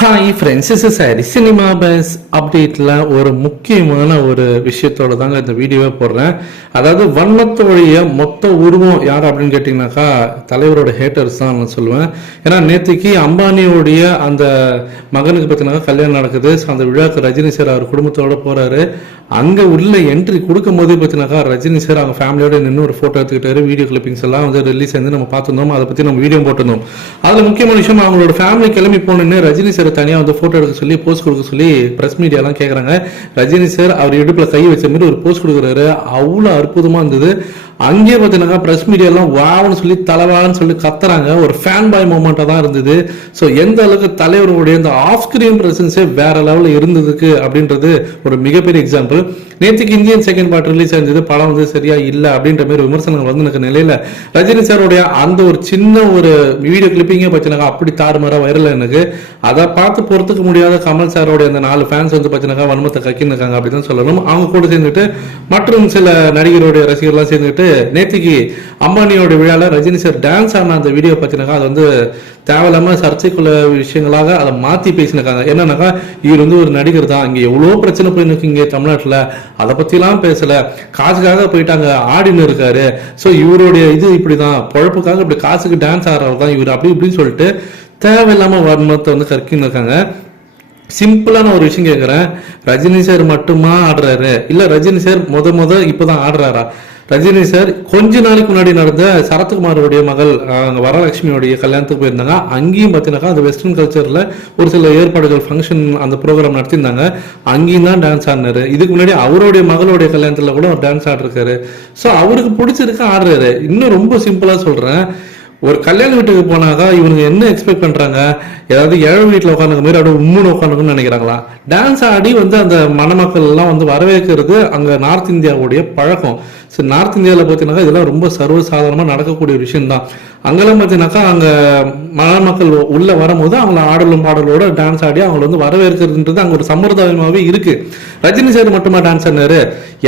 Hi friends is sorry cinema buzz அப்டேட்டில் ஒரு முக்கியமான ஒரு விஷயத்தோட தாங்க இந்த வீடியோவை போடுறேன். அதாவது வண்ணத்தோடைய மொத்த உருவம் யார் அப்படின்னு கேட்டிங்கனாக்கா தலைவரோட ஹேட்டர்ஸ் தான் நான் சொல்லுவேன். ஏன்னா நேற்றுக்கு அம்பானியோடைய அந்த மகனுக்கு பார்த்தீங்கன்னா கல்யாணம் நடக்குது. ஸோ அந்த விழாக்கு ரஜினி சார் அவர் குடும்பத்தோட போகிறாரு அங்கே உள்ள என்ட்ரி கொடுக்கும் போது பார்த்தீங்கன்னாக்கா ரஜினி சார் அவங்க ஃபேமிலியோட நின்று ஒரு ஃபோட்டோ எடுத்துக்கிட்டாரு. வீடியோ கிளிப்பிங்ஸ் எல்லாம் வந்து ரிலீஸ் வந்து நம்ம பார்த்துருந்தோம். அதை பற்றி நம்ம வீடியோ போட்டிருந்தோம். அதில் முக்கியமான விஷயம் அவங்களோட ஃபேமிலி கிளம்பி போனோன்னே ரஜினி சார் தனியாக வந்து ஃபோட்டோ எடுக்க சொல்லி போஸ்ட் கொடுக்க சொல்லி ப்ரெஸ் மீடியாலாம் கேட்குறாங்க ரஜினி சார் அவர் இடுப்பில் கை வச்ச மாதிரி ஒரு போஸ்ட் கொடுக்குறாரு. அவ்வளோ அற்புதமாக இருந்தது. அங்கேயே பார்த்தீங்கன்னா ப்ரெஸ் மீடியாலாம் வாவன்னு சொல்லி தலைவான்னு சொல்லி கத்துறாங்க. ஒரு ஃபேன் பாய் மூமெண்ட்டாக தான் இருந்தது. ஸோ எந்த அளவுக்கு தலைவருடைய இந்த ஆஃப் ஸ்க்ரீன் ப்ரெசன்ஸே வேற லெவலில் இருந்ததுக்கு அப்படின்றது ஒரு மிகப்பெரிய எக்ஸாம்பிள் நேற்றுக்கு இந்தியன் செகண்ட் பார்ட் ரிலீஸ் ஆயிருந்தது. படம் வந்து சரியா இல்லை அப்படின்ற மாதிரி விமர்சனங்கள் வந்து எனக்கு நிலையில. ரஜினி சாருடைய அந்த ஒரு சின்ன ஒரு வீடியோ கிளிப்பிங்கே பார்த்தீங்கன்னா அப்படி தாறுமாறாக வைரல் எனக்கு. அதை பார்த்து பொறுத்துக்க முடியாத கமல் சாரோடைய அந்த நாலு ஃபேன்ஸ் வந்து பார்த்தீங்கன்னா வன்மத்தை கக்கின்னு இருக்காங்க அப்படின்னு சொல்லணும். அவங்க கூட சேர்ந்துட்டு மற்றும் சில நடிகருடைய ரசிகர்லாம் சேர்ந்துட்டு நேற்றுக்கு அம்பானியோட விழால ரஜினி சார் டான்ஸ் ஆன அந்த வீடியோ பார்த்தீங்கன்னாக்கா அது வந்து தேவையில்லாம சர்ச்சைக்குள்ள விஷயங்களாக அதை மாத்தி பேசினாங்க என்னன்னாக்கா இவர் வந்து ஒரு நடிகர் தான். இங்க எவ்வளோ பிரச்சனை போயிருக்கு இங்கே தமிழ்நாட்டில். அதை பற்றிலாம் பேசல. காசுக்காக போயிட்டாங்க. ஆடின்னு இருக்காரு. ஸோ இவருடைய இது இப்படிதான். பொழப்புக்காக இப்படி காசுக்கு டான்ஸ் ஆடுறவர் தான் இவர். அப்படி இப்படின்னு சொல்லிட்டு தேவையில்லாம வர்மத்தை வந்து கற்கின்னு இருக்காங்க சிம்பிளான ஒரு விஷயம் கேட்குறேன் ரஜினி சார் மட்டுமா ஆடுறாரு? இல்லை ரஜினி சார் முத முத இப்பதான் ஆடுறாரா? ரஜினி சார் கொஞ்ச நாளைக்கு முன்னாடி நடந்த சரத்குமாரோடைய மகள் அங்கே வரலட்சுமியோடைய கல்யாணத்துக்கு போயிருந்தாங்க. அங்கேயும் பார்த்தீங்கன்னாக்கா அந்த வெஸ்டர்ன் கல்ச்சரில் ஒரு சில ஏற்பாடுகள் ஃபங்க்ஷன் அந்த ப்ரோக்ராம் நடத்தியிருந்தாங்க. அங்கேயும் தான் டான்ஸ் ஆடினாரு. இதுக்கு முன்னாடி அவருடைய மகளுடைய கல்யாணத்தில் கூட அவர் டான்ஸ் ஆடிருக்காரு. ஸோ அவருக்கு பிடிச்சிருக்கு ஆடுறாரு. இன்னும் ரொம்ப சிம்பிளாக சொல்கிறேன் ஒரு கல்யாண வீட்டுக்கு போனாக்கா இவனுங்க என்ன எக்ஸ்பெக்ட் பண்ணுறாங்க ஏதாவது ஏழை வீட்டில் உட்காந்துக்க மாதிரி அப்படியே உம்முன்னு உட்காந்துக்கணும்னு நினைக்கிறாங்களா? டான்ஸ் ஆடி வந்து அந்த மணமக்கள் எல்லாம் வந்து வரவேற்கிறது அங்கே நார்த் இந்தியாவுடைய பழக்கம். சரி நார்த் இந்தியாவில் பார்த்தீங்கன்னாக்கா இதெல்லாம் ரொம்ப சர்வசாதாரணமாக நடக்கக்கூடிய விஷயம் தான் அங்கெல்லாம் பார்த்தீங்கன்னாக்கா அங்கே மணமக்கள் உள்ளே வரும்போது அவங்கள ஆடலும் பாடலோட டான்ஸ் ஆடி அவங்கள வந்து வரவேற்கிறதுன்றது அங்கே ஒரு சம்பிரதாயமாகவே இருக்கு. ரஜினி சார் மட்டுமா டான்ஸ் ஆடினாரு?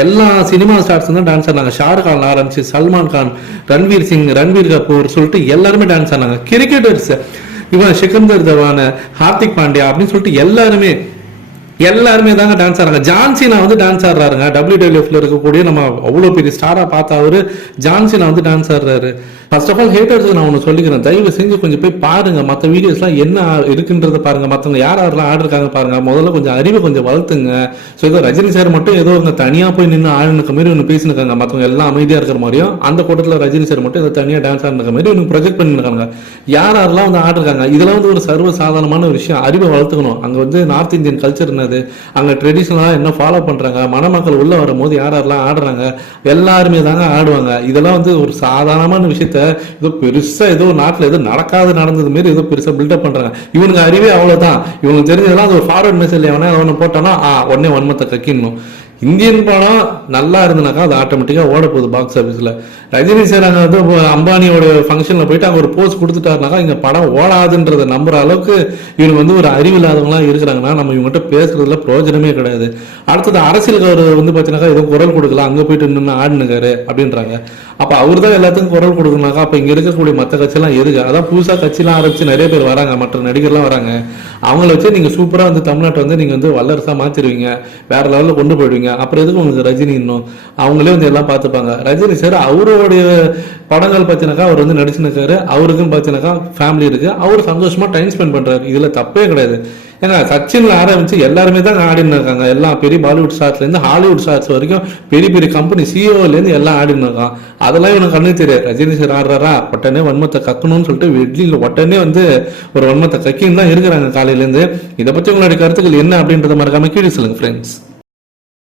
எல்லா சினிமா ஸ்டார்ஸும் தான் டான்ஸ் ஆடினாங்க. ஷாருக் கான் ஆரம்பிச்சு சல்மான் கான் ரன்வீர் சிங் ரன்வீர் கபூர் சொல்லிட்டு எல்லாருமே டான்ஸ் ஆடினாங்க. கிரிக்கெட்டர்ஸ் இவன் சிக்கந்தர் தவான் ஹார்திக் பாண்டியா அப்படின்னு சொல்லிட்டு எல்லாருமே எல்லாருமே தாங்க டான்ஸ் ஆடுறாங்க. ஜான்சினா வந்து டான்ஸ் ஆடுறாருங்க. டபிள்யூடபிள்யூஎஃப்ல இருக்கக்கூடிய நம்ம அவ்வளோ பெரிய ஸ்டாராக பார்த்தா அவர் ஜான்சினா வந்து டான்ஸ் ஆடுறாரு. ஃபர்ஸ்ட் ஆஃப் ஆல் ஹேட்டர்ஸ் நான் ஒன்று சொல்லிக்கிறேன். தயவு செஞ்சு கொஞ்சம் போய் பாருங்க. மற்ற வீடியோஸ்லாம் என்ன இருக்குன்றத பாருங்க. மற்றவங்க யார் யாரெல்லாம் ஆடிருக்காங்க பாருங்க. முதல்ல கொஞ்சம் அறிவை கொஞ்சம் வளர்த்துங்க. ஸோ ஏதோ ரஜினி சார் மட்டும் ஏதோ அவங்க தனியாக போய் நின்று ஆடினுக்க மாதிரி ஒன்று பேசினுக்காங்க. மற்றவங்க எல்லாம் அமைதியாக இருக்கிற மாதிரியும் அந்த கூட்டத்தில் ரஜினி சார் மட்டும் ஏதோ தனியாக டான்ஸ் ஆடினுக்க மாதிரி ஒன்று ப்ரொஜெக்ட் பண்ணிருக்காங்க. யார் யாரெல்லாம் வந்து ஆடிருக்காங்க இதெல்லாம் வந்து ஒரு சர்வ சாதாரணமான ஒரு விஷயம். அறிவை வளர்த்துக்கணும். அங்கே வந்து நார்த் இந்தியன் கல்ச்சர் என்னது? அங்கே ட்ரெடிஷ்னலாக என்ன ஃபாலோ பண்ணுறாங்க மணமக்கள் உள்ளே வரும்போது யார் யாரெல்லாம் ஆடுறாங்க எல்லாருமே தாங்க ஆடுவாங்க. இதெல்லாம் வந்து ஒரு சாதாரணமான விஷயத்த ஏதோ பெருசா ஏதோ நாட்டில் ஏதோ நடக்காது நடந்தது மாரி ஏதோ பெருசா பில்டப் பண்றாங்க. இவனுக்கு அறிவே அவ்வளவுதான். இவனுக்கு தெரிஞ்சதெல்லாம் அது ஒரு ஃபார்வர்ட் மெசேஜ் எவனா அவனை போட்டானா ஆ உடனே வன்மத்தை கக்கிடணும். இந்தியன் படம் நல்லா இருந்தனாக்கா அது ஆட்டோமேட்டிக்காக ஓட போகுது பாக்ஸ் ஆஃபீஸில் ரஜினி சார் அங்கே வந்து அம்பானியோட ஃபங்க்ஷனில் போயிட்டு அங்கே ஒரு போஸ்ட் கொடுத்துட்டாருனாக்கா இங்கே படம் ஓடாதுன்றதை நம்புற அளவுக்கு இவங்க வந்து ஒரு அறிவில்லாதவங்களாம் இருக்கிறாங்கன்னா நம்ம இவங்ககிட்ட பேசுறதுல பிரயோஜனமே கிடையாது. அடுத்தது அரசியலுக்கு அவர் வந்து பார்த்தீங்கன்னாக்கா ஏதோ குரல் கொடுக்கலாம் அங்கே போயிட்டு நின்று ஆடினுக்காரு அப்படின்றாங்க. அப்போ அவர் தான் எல்லாத்துக்கும் குரல் கொடுக்கணுனாக்கா அப்போ இங்கே இருக்கக்கூடிய மற்ற கட்சியெல்லாம் எதுக்கு? அதான் புதுசாக கட்சிலாம் ஆரம்பித்து நிறைய பேர் வராங்க மற்ற நடிகர்லாம் வராங்க. அவங்கள வச்சு நீங்கள் சூப்பராக வந்து தமிழ்நாட்டை வந்து நீங்கள் வந்து வல்லரசாக மாற்றிடுவீங்க வேற லெவலில் கொண்டு போயிடுவீங்க. அப்புறம் எதுக்கு உங்களுக்கு ரஜினி இன்னும்? அவங்களே வந்து எல்லாம் பார்த்துப்பாங்க. ரஜினி சார் அவருடைய படங்கள் பார்த்தினாக்கா அவர் வந்து நடிச்சுருக்காரு அவருக்கும் பார்த்தினாக்கா ஃபேமிலி இருக்கு. அவர் சந்தோஷமா டைம் ஸ்பெண்ட் பண்ணுறாரு இதுல தப்பே கிடையாது. ஏன்னா சச்சின்ல ஆரம்பிச்சு எல்லாருமே தான் ஆடின்னு இருக்காங்க. எல்லாம் பெரிய பாலிவுட் ஸ்டார்ஸ்லேருந்து ஹாலிவுட் ஸ்டார்ஸ் வரைக்கும் பெரிய பெரிய கம்பெனி சிஓல இருந்து எல்லாம் ஆடின்னு இருக்கான். அதெல்லாம் இவனுக்கு கண்ணு தெரியாது. ரஜினி சார் ஆடுறாரா? உடனே வன்மத்தை கக்கணும்னு சொல்லிட்டு வெளியில உடனே வந்து ஒரு வன்மத்தை கக்கின்னு தான் இருக்கிறாங்க காலையில இருந்து இதை பத்தி உங்களுடைய கருத்துக்கள் என்ன அப்படின்றத மறக்காம கீழே சொல்லுங்க ஃப்ரெண்ட்ஸ்